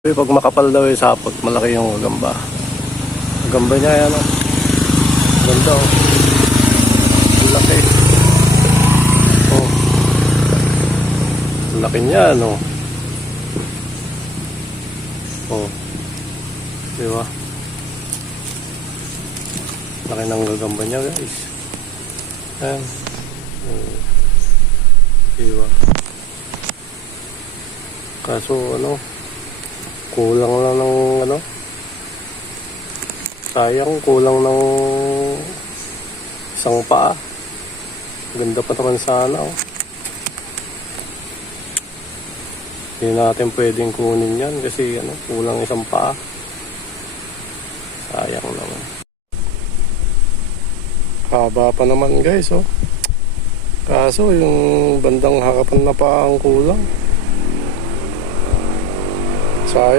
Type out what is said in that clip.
Pag makapal daw yung sapot, malaki yung gamba. Gamba niya yan, oh. Ganda, oh. Ang laki. Oh. Ang laki niya, no. Oh. Diba? Laki ng gagamba niya, guys. Ayan. Oh. Diba? Kaso, kulang lang ng sayang, kulang ng isang paa. Ganda pa naman sana, oh. Hindi natin pwedeng kunin yan kasi kulang isang paa. Sayang naman. Haba pa naman, guys, oh. Kaso yung bandang harapan na paa ang kulang. Sayang.